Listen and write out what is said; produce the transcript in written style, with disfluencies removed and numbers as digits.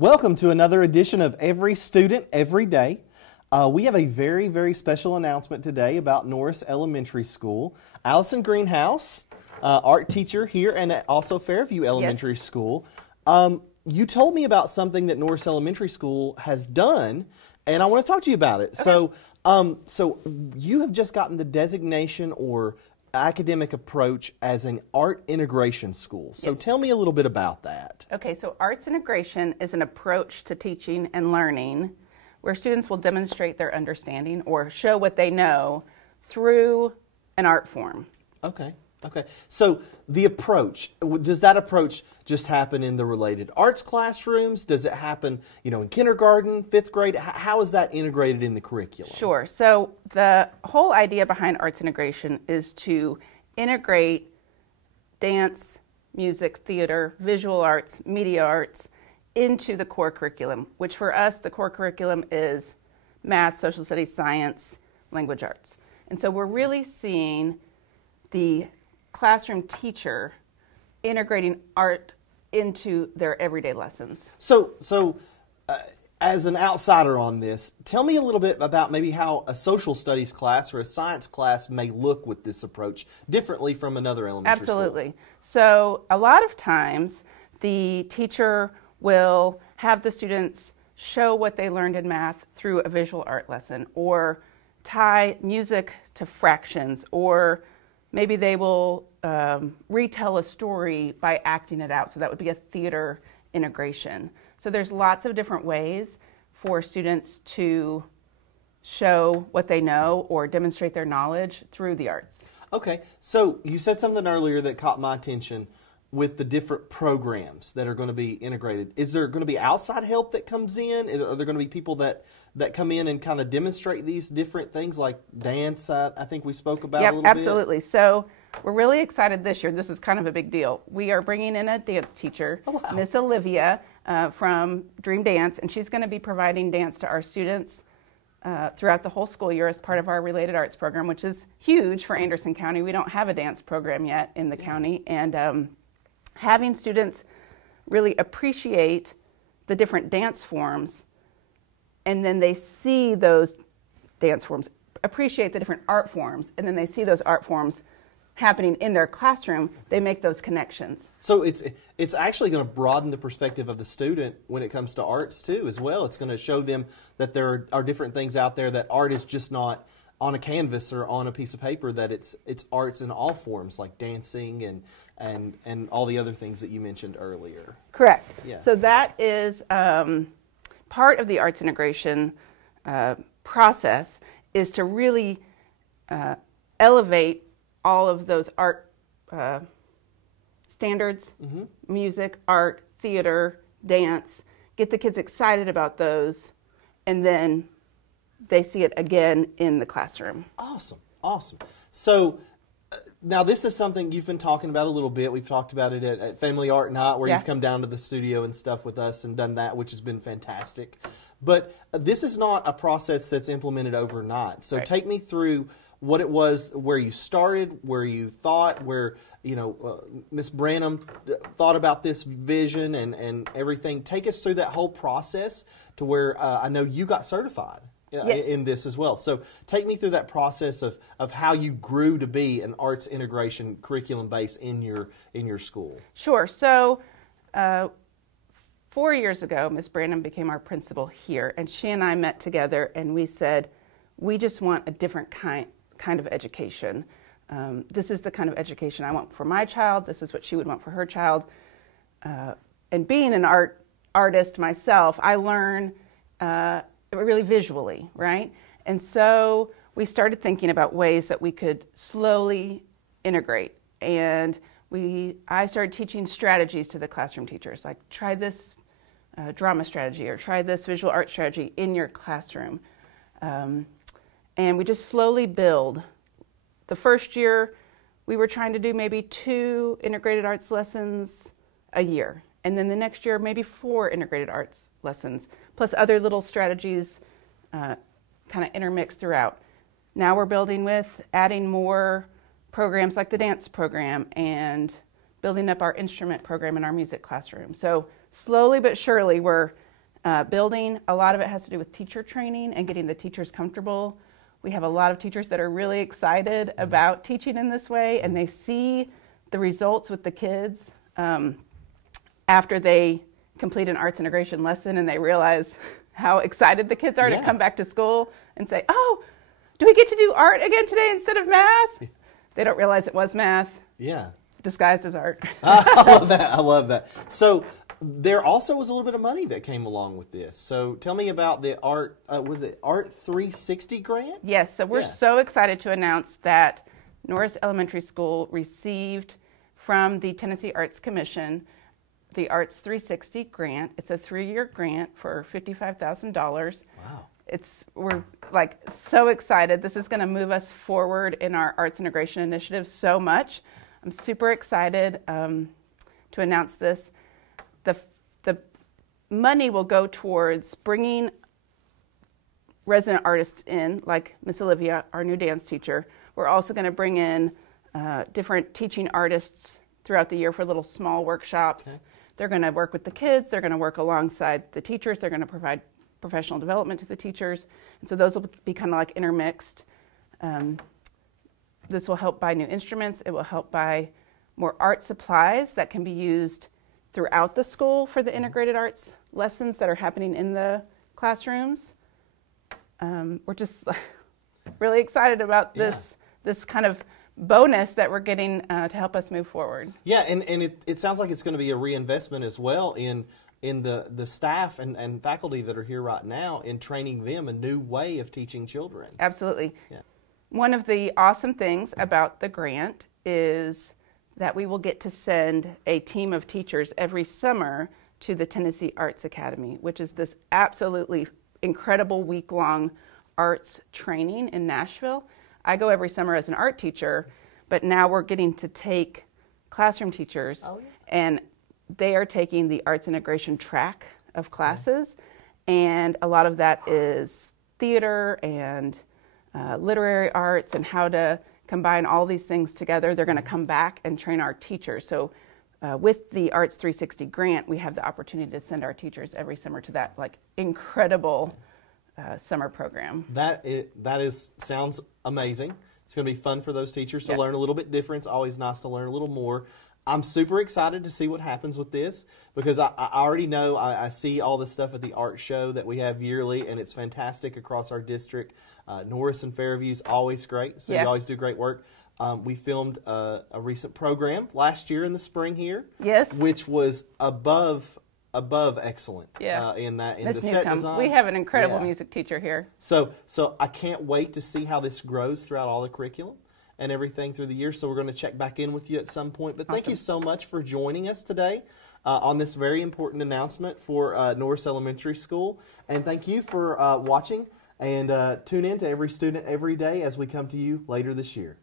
Welcome to another edition of Every Student, Every Day. We have a very, very special announcement today about Norris Elementary School. Allison Greenhouse, art teacher here and at also Fairview Elementary School. You told me about something that Norris Elementary School has done, and I want to talk to you about it. Okay. So you have just gotten the designation or academic approach as an art integration school. So tell me a little bit about that. Okay, so arts integration is an approach to teaching and learning where students will demonstrate their understanding or show what they know through an art form. Okay. So the approach, does that approach just happen in the related arts classrooms? Does it happen, in kindergarten, fifth grade? How is that integrated in the curriculum? Sure. So the whole idea behind arts integration is to integrate dance, music, theater, visual arts, media arts into the core curriculum, which for us, the core curriculum is math, social studies, science, language arts. And so we're really seeing the classroom teacher integrating art into their everyday lessons. So as an outsider on this, tell me a little bit about maybe how a social studies class or a science class may look with this approach differently from another elementary school. Absolutely. So a lot of times the teacher will have the students show what they learned in math through a visual art lesson, or tie music to fractions, or maybe they will retell a story by acting it out. So that would be a theater integration. So there's lots of different ways for students to show what they know or demonstrate their knowledge through the arts. Okay, so you said something earlier that caught my attention with the different programs that are going to be integrated. Is there going to be outside help that comes in? Are there going to be people that come in and kind of demonstrate these different things like dance, I think we spoke about a little bit? Absolutely. So we're really excited this year. This is kind of a big deal. We are bringing in a dance teacher, Miss Olivia from Dream Dance, and she's going to be providing dance to our students throughout the whole school year as part of our related arts program, which is huge for Anderson County. We don't have a dance program yet in the county, and having students really appreciate the different dance forms, and then they see those dance forms, appreciate the different art forms, and then they see those art forms happening in their classroom, they make those connections. So it's actually going to broaden the perspective of the student when it comes to arts too as well. It's going to show them that there are different things out there, that art is just not on a canvas or on a piece of paper, that it's arts in all forms, like dancing and all the other things that you mentioned earlier. Correct. Yeah. So that is part of the arts integration process, is to really elevate all of those art standards, music, art, theater, dance, get the kids excited about those, and then they see it again in the classroom. Awesome. So now this is something you've been talking about a little bit. We've talked about it at Family Art Night, where you've come down to the studio and stuff with us and done that, which has been fantastic. But this is not a process that's implemented overnight. So take me through what it was, where you started, where you thought, where Miss Branham thought about this vision and everything. Take us through that whole process to where I know you got certified in this as well. So take me through that process of how you grew to be an arts integration curriculum base in your school. Sure. So 4 years ago, Miss Branham became our principal here, and she and I met together and we said, we just want a different kind of education. This is the kind of education I want for my child. This is what she would want for her child. And being an artist myself, I learn really visually, right? And so we started thinking about ways that we could slowly integrate. And I started teaching strategies to the classroom teachers, like try this drama strategy or try this visual art strategy in your classroom. And we just slowly build. The first year, we were trying to do maybe 2 integrated arts lessons a year. And then the next year, maybe 4 integrated arts lessons, plus other little strategies kind of intermixed throughout. Now we're building with adding more programs like the dance program and building up our instrument program in our music classroom. So slowly but surely we're building. A lot of it has to do with teacher training and getting the teachers comfortable. We have a lot of teachers that are really excited about teaching in this way, and they see the results with the kids after they complete an arts integration lesson, and they realize how excited the kids are to come back to school and say, oh, do we get to do art again today instead of math? They don't realize it was math. Yeah. Disguised as art. I love that. I love that. So there also was a little bit of money that came along with this. So tell me about the art, was it Art 360 grant? Yes. So we're so excited to announce that Norris Elementary School received from the Tennessee Arts Commission the Arts 360 grant. It's a 3-year grant for $55,000. Wow. We're like so excited. This is going to move us forward in our arts integration initiative so much. I'm super excited to announce this. The money will go towards bringing resident artists in, like Miss Olivia, our new dance teacher. We're also going to bring in different teaching artists throughout the year for little small workshops. Okay. They're going to work with the kids. They're going to work alongside the teachers. They're going to provide professional development to the teachers. And so those will be kind of like intermixed. This will help buy new instruments. It will help buy more art supplies that can be used throughout the school for the integrated arts lessons that are happening in the classrooms. We're just really excited about this kind of bonus that we're getting to help us move forward. Yeah, and it sounds like it's going to be a reinvestment as well in the staff and faculty that are here right now in training them a new way of teaching children. Absolutely. Yeah. One of the awesome things about the grant is that we will get to send a team of teachers every summer to the Tennessee Arts Academy, which is this absolutely incredible week-long arts training in Nashville. I go every summer as an art teacher, but now we're getting to take classroom teachers, and they are taking the arts integration track of classes, and a lot of that is theater and literary arts and how to combine all these things together. They're going to come back and train our teachers. So with the Arts 360 grant, we have the opportunity to send our teachers every summer to that like incredible summer program. That sounds amazing. It's going to be fun for those teachers to learn a little bit different. It's always nice to learn a little more. I'm super excited to see what happens with this because I already know, I see all the stuff at the art show that we have yearly, and it's fantastic across our district. Norris and Fairview is always great, so you always do great work. We filmed a recent program last year in the spring here, which was above excellent. In the set design. We have an incredible music teacher here. So I can't wait to see how this grows throughout all the curriculum and everything through the year. So we're going to check back in with you at some point. But thank you so much for joining us today on this very important announcement for Norris Elementary School. And thank you for watching. And tune in to Every Student Every Day as we come to you later this year.